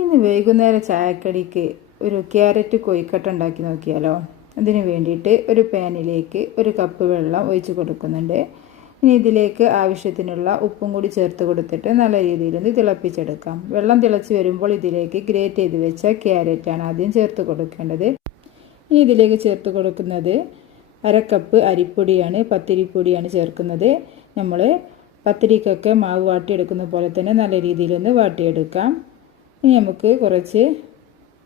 ഇന്ന് വൈകുന്നേരം ചായക്കടിക്ക് ഒരു ക്യാരറ്റ് കൊഴുക്കട്ട ഉണ്ടാക്കി നോക്കിയാലോ. അതിന് വേണ്ടിയിട്ട് ഒരു പാനിലേക്ക് 1 കപ്പ് വെള്ളം ഒഴിച്ച് കൊടുക്കുന്നുണ്ട്. ഇനി ഇതിലേക്ക് ആവശ്യത്തിനുള്ള ഉപ്പും കൂടി ചേർത്ത് കൊടുത്തിട്ട് നല്ല രീതിയിൽ ഒന്ന് തിളപ്പിച്ചെടുക്കാം. വെള്ളം തിളച്ച് വരുമ്പോൾ ഇതിലേക്ക് ഗ്രേറ്റ് ചെയ്ത് വെച്ച ക്യാരറ്റാണ് ആദ്യം ചേർത്ത് കൊടുക്കേണ്ടത്. ഇനി ഇതിലേക്ക് ചേർത്ത് കൊടുക്കുന്നത് 1/2 കപ്പ് അരിപ്പൊടിയാണ്, പത്തിരിപ്പൊടിയാണ് ചേർക്കുന്നത്. നമ്മൾ പത്തിരിക്കൊക്കെ മാവ് വാട്ടിയെടുക്കുന്ന പോലെ തന്നെ നല്ല രീതിയിലൊന്ന് വാട്ടിയെടുക്കാം. ഇനി നമുക്ക് കുറച്ച്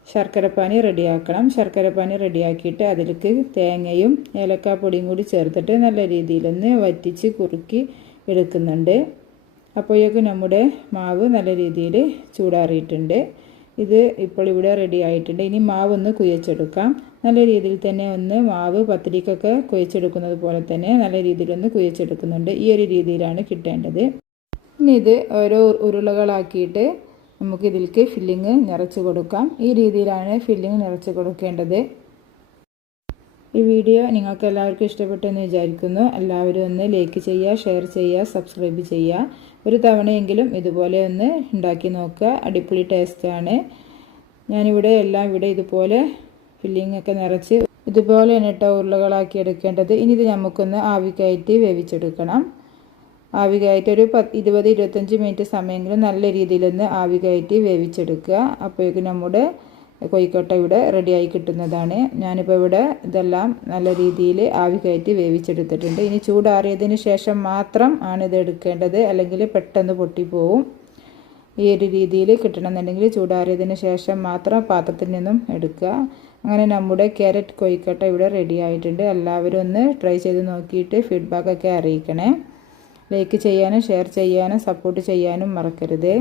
ശർക്കരപ്പാനി റെഡിയാക്കണം. ശർക്കരപ്പാനി റെഡിയാക്കിയിട്ട് അതിലേക്ക് തേങ്ങയും ഏലക്കാപ്പൊടിയും കൂടി ചേർത്തിട്ട് നല്ല രീതിയിലൊന്ന് വറ്റിച്ച് കുറുക്കി എടുക്കുന്നുണ്ട്. അപ്പോഴേക്കും നമ്മുടെ മാവ് നല്ല രീതിയിൽ ചൂടാറിയിട്ടുണ്ട്. ഇത് ഇപ്പോൾ ഇവിടെ റെഡി ആയിട്ടുണ്ട്. ഇനി മാവ് ഒന്ന് കുഴച്ചെടുക്കാം. നല്ല രീതിയിൽ തന്നെ ഒന്ന് മാവ് പത്തിരിക്കൊക്കെ കുഴച്ചെടുക്കുന്നത് പോലെ തന്നെ നല്ല രീതിയിലൊന്ന് കുഴച്ചെടുക്കുന്നുണ്ട്. ഈ ഒരു രീതിയിലാണ് കിട്ടേണ്ടത്. ഇനി ഇത് ഓരോ ഉരുളകളാക്കിയിട്ട് നമുക്ക് ഇതിലേക്ക് ഫില്ലിങ് നിറച്ച് കൊടുക്കാം. ഈ രീതിയിലാണ് ഫില്ലിങ് നിറച്ച് കൊടുക്കേണ്ടത്. ഈ വീഡിയോ നിങ്ങൾക്ക് എല്ലാവർക്കും ഇഷ്ടപ്പെട്ടെന്ന് വിചാരിക്കുന്നു. എല്ലാവരും ഒന്ന് ലൈക്ക് ചെയ്യുക, ഷെയർ ചെയ്യുക, സബ്സ്ക്രൈബ് ചെയ്യുക. ഒരു തവണയെങ്കിലും ഇതുപോലെ ഒന്ന് ഉണ്ടാക്കി നോക്കുക. അടിപൊളി ടേസ്റ്റാണ്. ഞാനിവിടെ എല്ലാം ഇതുപോലെ ഫില്ലിംഗ് ഒക്കെ നിറച്ച് ഇതുപോലെയാണ് ഉരുളകളാക്കി എടുക്കേണ്ടത്. ഇനി ഇത് നമുക്കൊന്ന് ആവിക്കയറ്റി വേവിച്ചെടുക്കണം. ആവി കയറ്റി ഒരു 20-25 മിനിറ്റ് സമയമെങ്കിലും നല്ല രീതിയിലൊന്ന് ആവി കയറ്റി വേവിച്ചെടുക്കുക. അപ്പോഴേക്കും നമ്മുടെ കൊഴുക്കട്ട ഇവിടെ റെഡിയായി കിട്ടുന്നതാണ്. ഞാനിപ്പോൾ ഇവിടെ ഇതെല്ലാം നല്ല രീതിയിൽ ആവി കയറ്റി വേവിച്ചെടുത്തിട്ടുണ്ട്. ഇനി ചൂടാറിയതിന് ശേഷം മാത്രം ആണ് ഇത് എടുക്കേണ്ടത്, അല്ലെങ്കിൽ പെട്ടെന്ന് പൊട്ടിപ്പോവും. ഈ ഒരു രീതിയിൽ കിട്ടണമെന്നുണ്ടെങ്കിൽ ചൂടാറിയതിന് ശേഷം മാത്രം പാത്രത്തിൽ നിന്നും എടുക്കുക. അങ്ങനെ നമ്മുടെ ക്യാരറ്റ് കൊഴുക്കട്ട ഇവിടെ റെഡി ആയിട്ടുണ്ട്. എല്ലാവരും ഒന്ന് ട്രൈ ചെയ്ത് നോക്കിയിട്ട് ഫീഡ്ബാക്കൊക്കെ അറിയിക്കണേ. ലൈക്ക് ചെയ്യാനും ഷെയർ ചെയ്യാനും സപ്പോർട്ട് ചെയ്യാനും മറക്കരുത്.